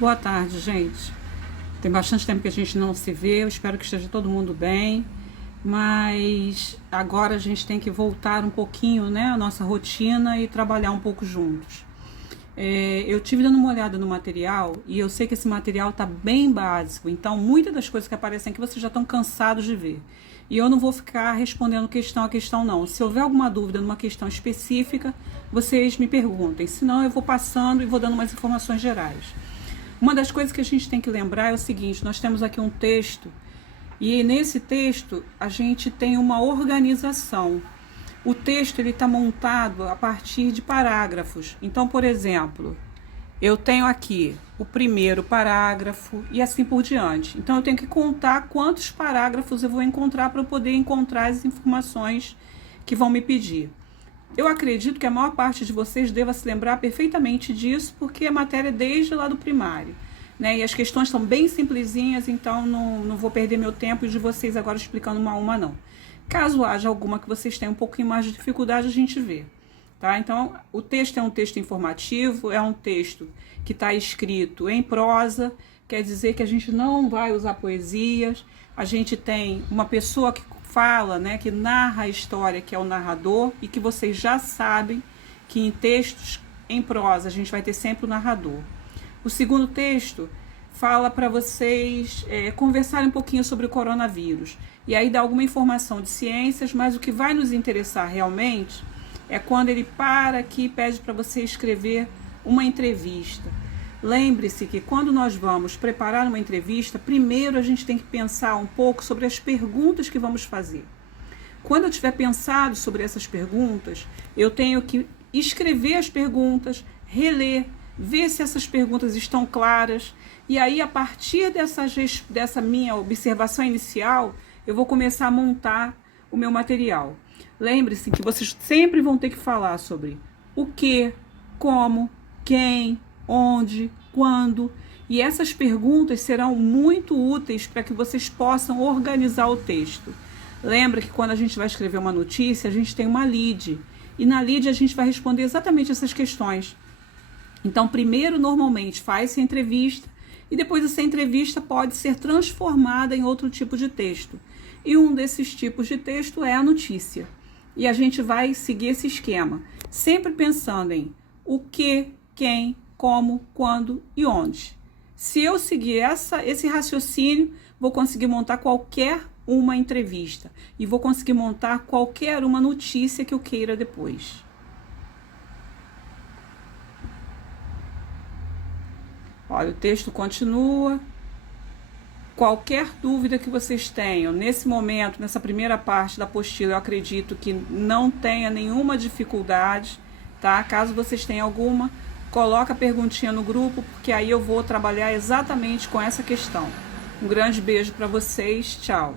Boa tarde, gente. Tem bastante tempo que a gente não se vê, eu espero que esteja todo mundo bem, mas agora a gente tem que voltar um pouquinho, né, a nossa rotina e trabalhar um pouco juntos. Eu tive dando uma olhada no material e eu sei que esse material está bem básico, então muitas das coisas que aparecem aqui vocês já estão cansados de ver. E eu não vou ficar respondendo questão a questão, não. Se houver alguma dúvida numa questão específica, vocês me perguntem, senão eu vou passando e vou dando umas informações gerais. Uma das coisas que a gente tem que lembrar é o seguinte: nós temos aqui um texto e nesse texto a gente tem uma organização. O texto ele está montado a partir de parágrafos. Então, por exemplo, eu tenho aqui o primeiro parágrafo e assim por diante. Então, eu tenho que contar quantos parágrafos eu vou encontrar para eu poder encontrar as informações que vão me pedir. Eu acredito que a maior parte de vocês deva se lembrar perfeitamente disso, porque a matéria é desde lá do primário, né? E as questões são bem simplesinhas, então não vou perder meu tempo de vocês agora explicando uma a uma, não. Caso haja alguma que vocês tenham um pouquinho mais de dificuldade, a gente vê. Tá? Então, o texto é um texto informativo, é um texto que está escrito em prosa, quer dizer que a gente não vai usar poesias, a gente tem uma pessoa que fala, né, que narra a história, que é o narrador, e que vocês já sabem que em textos em prosa a gente vai ter sempre o narrador. O segundo texto fala para vocês conversarem um pouquinho sobre o coronavírus, e aí dá alguma informação de ciências, mas o que vai nos interessar realmente é quando ele para aqui e pede para você escrever uma entrevista. Lembre-se que quando nós vamos preparar uma entrevista, primeiro a gente tem que pensar um pouco sobre as perguntas que vamos fazer. Quando eu tiver pensado sobre essas perguntas, eu tenho que escrever as perguntas, reler, ver se essas perguntas estão claras, e aí a partir dessa minha observação inicial, eu vou começar a montar o meu material. Lembre-se que vocês sempre vão ter que falar sobre o que, como, quem, onde, quando, e essas perguntas serão muito úteis para que vocês possam organizar o texto. Lembra que quando a gente vai escrever uma notícia, a gente tem uma lead, e na lead a gente vai responder exatamente essas questões. Então, primeiro, normalmente, faz-se a entrevista, e depois essa entrevista pode ser transformada em outro tipo de texto. E um desses tipos de texto é a notícia. E a gente vai seguir esse esquema, sempre pensando em o que, quem, como, quando e onde. Se eu seguir esse raciocínio, vou conseguir montar qualquer uma entrevista e vou conseguir montar qualquer uma notícia que eu queira depois. Olha, o texto continua. Qualquer dúvida que vocês tenham, nesse momento, nessa primeira parte da apostila, eu acredito que não tenha nenhuma dificuldade, tá? Caso vocês tenham alguma, coloca a perguntinha no grupo, porque aí eu vou trabalhar exatamente com essa questão. Um grande beijo para vocês, tchau!